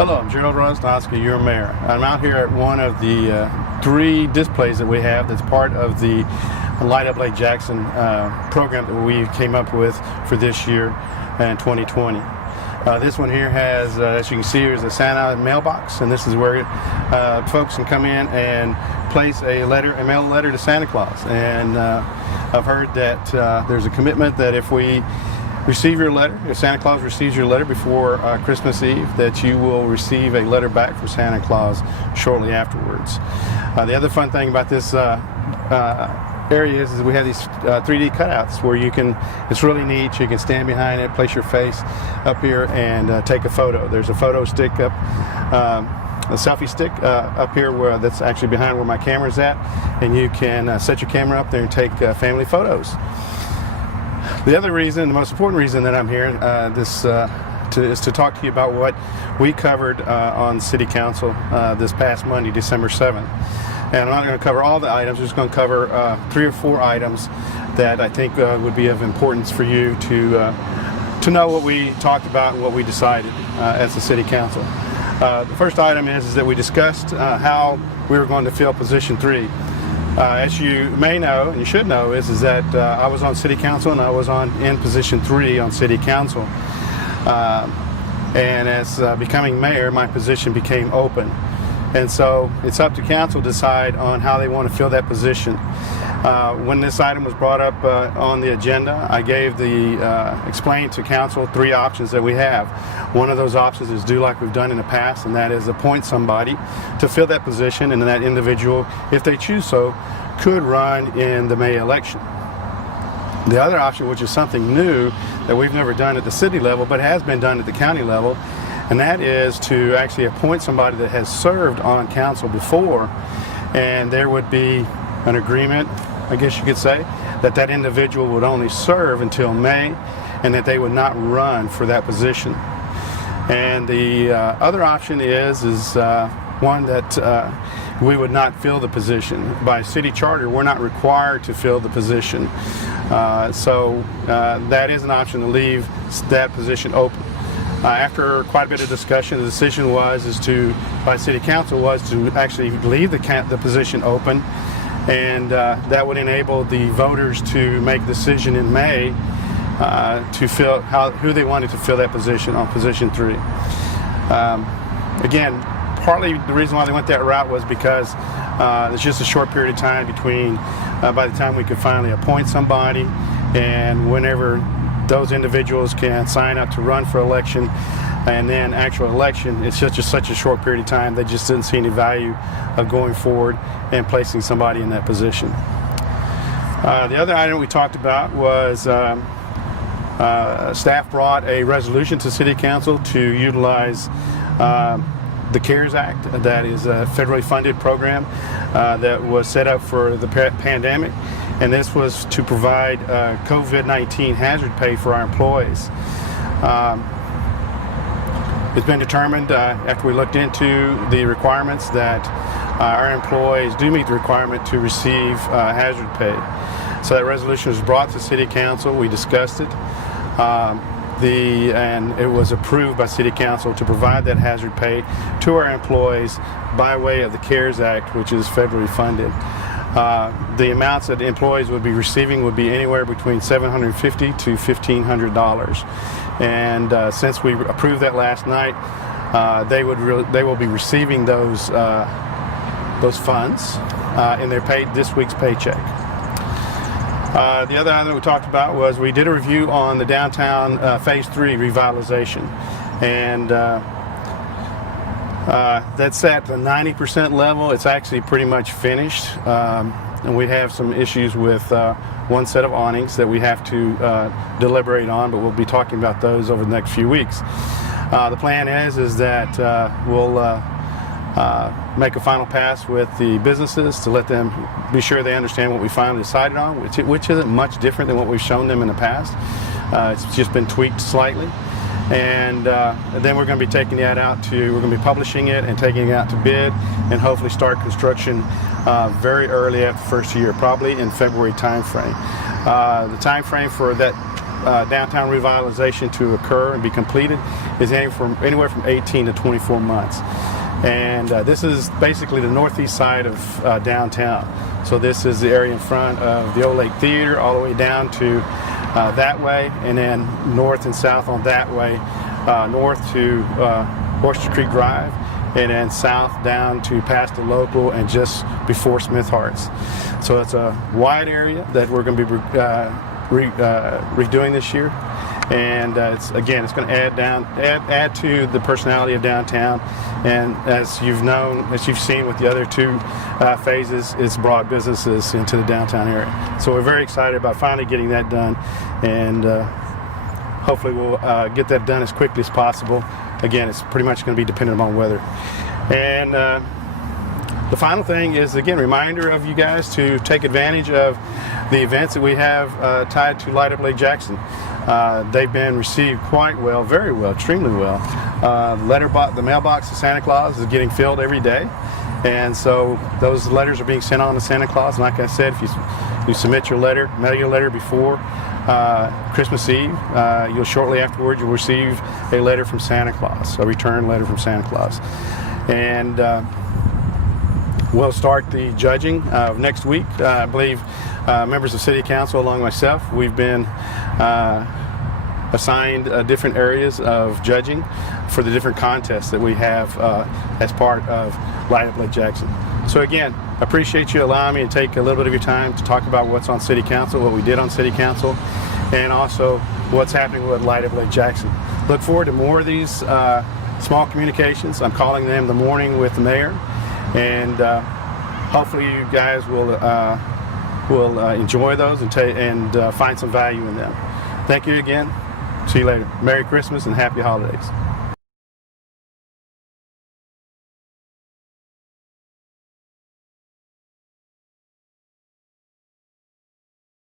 Hello, I'm Gerald Rosnowski, your mayor. I'm out here at one of the 3 displays that we have that's part of the Light Up Lake Jackson program that we came up with for this year in 2020. This one here has, as you can see, is a Santa mailbox, and this is where folks can come in and place a mail a letter to Santa Claus. And I've heard that there's a commitment that if we receive your letter, if Santa Claus receives your letter before Christmas Eve, that you will receive a letter back from Santa Claus shortly afterwards. The other fun thing about this area is we have these 3D cutouts where you can, it's really neat, you can stand behind it, place your face up here and take a photo. There's a photo stick up, a selfie stick up here that's actually behind where my camera's at, and you can set your camera up there and take family photos. The other reason, the most important reason that I'm here is to talk to you about what we covered on City Council this past Monday, December 7th. And I'm not going to cover all the items, I'm just going to cover 3 or 4 items that I think would be of importance for you to know what we talked about and what we decided as the City Council. The first item is that we discussed how we were going to fill position 3. As you may know, and you should know, is that I was on City Council and I was in position 3 on City Council. And as becoming mayor, my position became open. And so it's up to council to decide on how they want to fill that position. When this item was brought up on the agenda, I gave explained to council 3 options that we have. One of those options is do like we've done in the past, and that is appoint somebody to fill that position, and that individual, if they choose so, could run in the May election. The other option, which is something new that we've never done at the city level, but has been done at the county level, and that is to actually appoint somebody that has served on council before, and there would be an agreement, I guess you could say, that that individual would only serve until May and that they would not run for that position. And the other option is one that we would not fill the position. By city charter, we're not required to fill the position. So that is an option to leave that position open. After quite a bit of discussion, the decision by City Council was to actually leave the position open, and that would enable the voters to make a decision in May to fill who they wanted to fill that position on position 3. Again, partly the reason why they went that route was because it's just a short period of time between by the time we could finally appoint somebody and whenever those individuals can sign up to run for election, and then actual election. It's just such a short period of time. They just didn't see any value of going forward and placing somebody in that position. The other item we talked about was staff brought a resolution to City Council to utilize the CARES Act. That is a federally funded program that was set up for the pandemic, and this was to provide COVID-19 hazard pay for our employees. It's been determined after we looked into the requirements that our employees do meet the requirement to receive hazard pay. So that resolution was brought to City Council. We discussed it. And it was approved by City Council to provide that hazard pay to our employees by way of the CARES Act, which is federally funded. The amounts that the employees would be receiving would be anywhere between $750 to $1,500. And since we approved that last night, they will be receiving those funds in their this week's paycheck. The other item we talked about was we did a review on the downtown Phase 3 revitalization, and that's at the 90% level. It's actually pretty much finished, and we have some issues with one set of awnings that we have to deliberate on, but we'll be talking about those over the next few weeks. The plan is that we'll make a final pass with the businesses to let them be sure they understand what we finally decided on, which isn't much different than what we've shown them in the past. It's just been tweaked slightly. And then we're going to be taking that we're going to be publishing it and taking it out to bid and hopefully start construction very early after the first year, probably in February timeframe. The timeframe for that downtown revitalization to occur and be completed is anywhere from 18 to 24 months. And this is basically the northeast side of downtown. So this is the area in front of the Old Lake Theater, all the way down to that way, and then north and south on that way, north to Oyster Creek Drive, and then south down to past the local and just before Smith Harts. So it's a wide area that we're going to be redoing this year. And it's going to add to the personality of downtown. And as you've seen with the other two phases, it's brought businesses into the downtown area. So we're very excited about finally getting that done, and hopefully we'll get that done as quickly as possible. Again, it's pretty much going to be dependent on weather. And the final thing is, again, reminder of you guys to take advantage of the events that we have tied to Light Up Lake Jackson. They've been received quite well, very well, extremely well. The mailbox of Santa Claus is getting filled every day, and so those letters are being sent on to Santa Claus. And like I said, if you submit your mail your letter before Christmas Eve, you'll shortly afterward you'll receive a letter from Santa Claus, a return letter from Santa Claus. And we'll start the judging next week. I believe members of City Council, along with myself, we've been assigned different areas of judging for the different contests that we have as part of Light Up Lake Jackson. So again, I appreciate you allowing me to take a little bit of your time to talk about what's on City Council, what we did on City Council, and also what's happening with Light Up Lake Jackson. Look forward to more of these small communications. I'm calling them the Morning with the Mayor, and hopefully you guys will enjoy those and find some value in them. Thank you again. See you later. Merry Christmas and Happy Holidays.